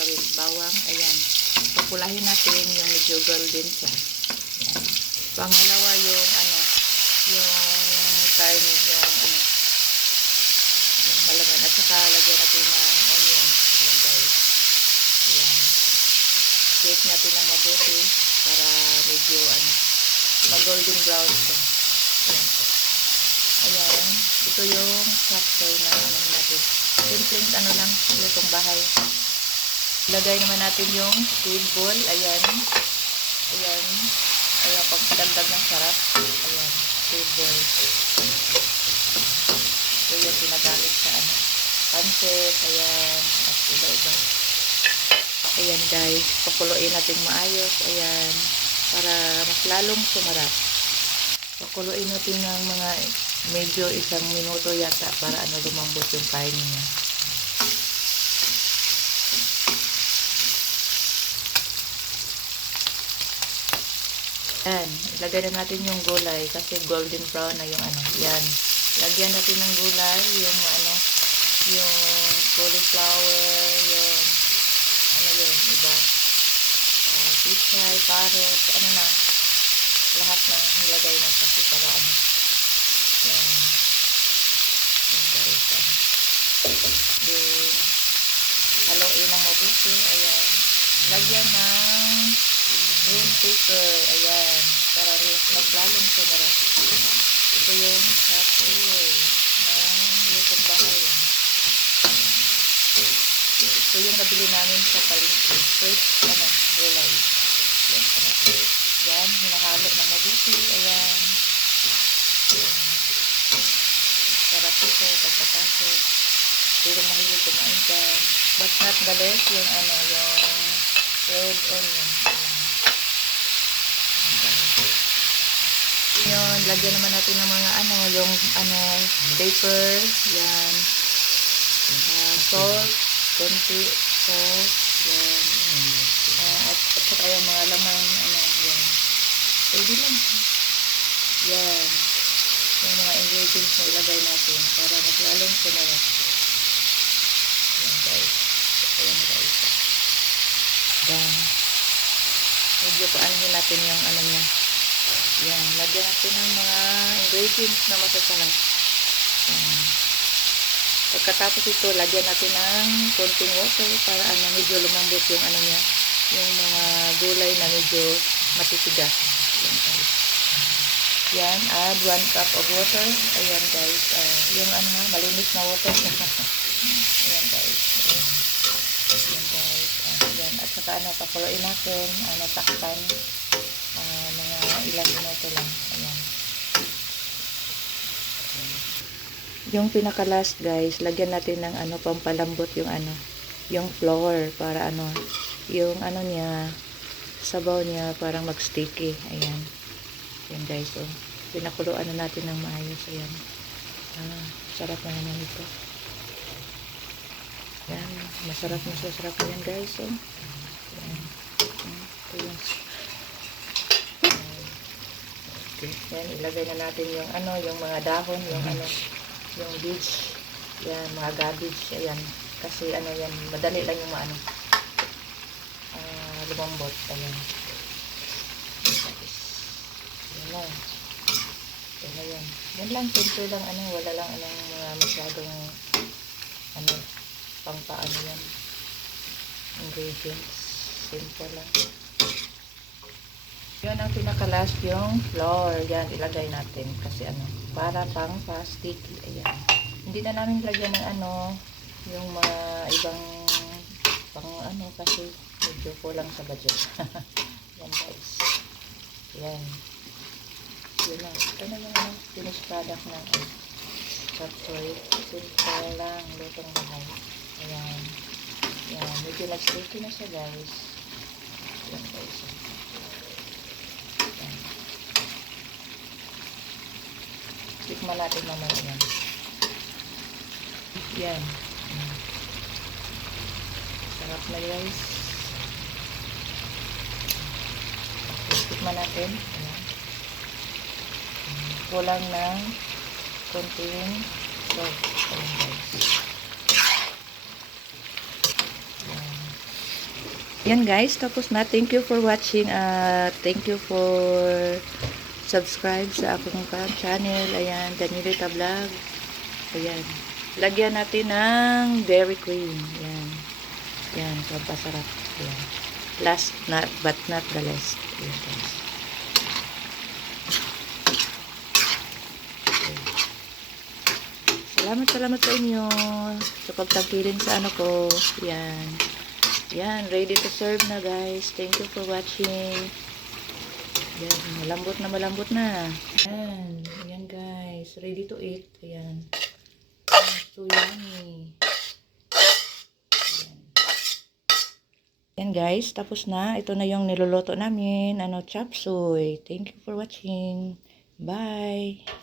gagawin? Bawang. Ayan. Papulahin natin yung medyo golden siya. Ayan. Pangalawa yung yung karne, yung malaman. At saka lagyan natin ng onion. Ayan guys. Ayan. Shake natin ng mabuti para medyo mag-golden brown siya. Ayan po. Ayan. Ito yung chapsoy na natin. Simpleng lang, lutong bahay. Lagay naman natin yung squid ball. Ayan. Ayan. Ayan, pagpadagdag ng sarap. Ayan. Squid ball. Ito yung ginagamit sa pancit. Ayan. At iba-iba. Ayan guys. Pakuluin natin maayos. Ayan. Para mas lalong sumarap. Pakuluin natin ng mga medyo 1 minuto yata para lumambot yung kain niya. Yan. Ilagay na natin yung gulay kasi golden brown na yung yan. Lagyan natin ng gulay, yung yung cauliflower, yung yun, iba. Pichay, carrot, lahat na nilagay na kasi para yan. Yan guys. Then, haluin ng mabuti. Ayan. Lagyan ng green pepper. Ayan. Para mas lalong sumarap. Ito yung chapsoy ng lutong bahay lang. Ito yung nabili namin sa palengke. Fresh, gulay. Yan pala. Yan. Hinahalo ng mabuti. Ayan. Ayan. Sarap ito, pagkatapos. Pero mahilig kumain dyan. But not the less, yung yung red onion. Yun, lagyan naman natin ng mga yung paper. Yan. Salt, konti, salt. Yan. At saka yung mga laman, yan. Pwede lang. Yan. Yung mga ingredients na ilagay natin para mas lalong sumarap. Ayan guys. Ayan guys. Yan. Medyo paanahin natin yung niya. Yan. Lagyan natin ng mga ingredients na masasarap. Yan. Pagkatapos ito, lagyan natin ng konting water para medyo lumambot yung niya. Yung mga gulay na medyo matitigas. Yan guys. Yan, add 1 cup of water. Ayan guys, yung malinis na water. Ayan guys. Ayan guys. Ayan. At saka pakuluin natin, takpan. Mga ilang minuto lang. Ayan. Yung pinaka last guys, lagyan natin ng pampalambot yung yung flour para yung niya, sabaw niya parang mag-sticky. Ayan. Yan guys, pinakuluan na natin ng maayos. Ayan. Sarap na naman ito. Yan. Masarap na yan guys. Ayan. Ito yung okay. Yan, ilagay na natin yung yung mga dahon, yung beach. Yan, mga cabbage. Ayan. Kasi yan, madali lang yung lumambot. Ayan. Yan. Ayan. Yan lang, simple lang, wala lang, mga masyadong, pang-paano yan. Ingredients. Simple lang. Yan ang pinaka-last, yung flour. Yan, ilagay natin. Kasi para pang-sticky. Ayan. Hindi na namin lagyan ng yung mga ibang, kasi medyo kulang sa budget. Yan guys. Yan. Yun lang. Ito na yung finished product ng chapsoy. Simple lang. Lutong bahay. Ayan. Yan. Medyo nag-sticky na siya guys. Yan guys. Yan. Tikman natin naman yan. Yan. Sarap na guys. Tikman natin. Ayan. Kulang ng konting salt. Ayan guys. Ayan. Yan guys, tapos na. Thank you for watching. Thank you for subscribe sa akong channel. Ayan, Danielita Vlog. Ayan. Lagyan natin ng dairy cream. Ayan. Ayan, pampasarap. Ayan. Last not but not the least. Ayan guys. Salamat sa inyo sa pagtangkilin sa ano ko. Yan. Yan, ready to serve na guys. Thank you for watching. Yan, malambot na. Yan, yan guys. Ready to eat. Ayan. So yummy. Yan guys, tapos na. Ito na yung niluluto namin. Chop suey. Thank you for watching. Bye.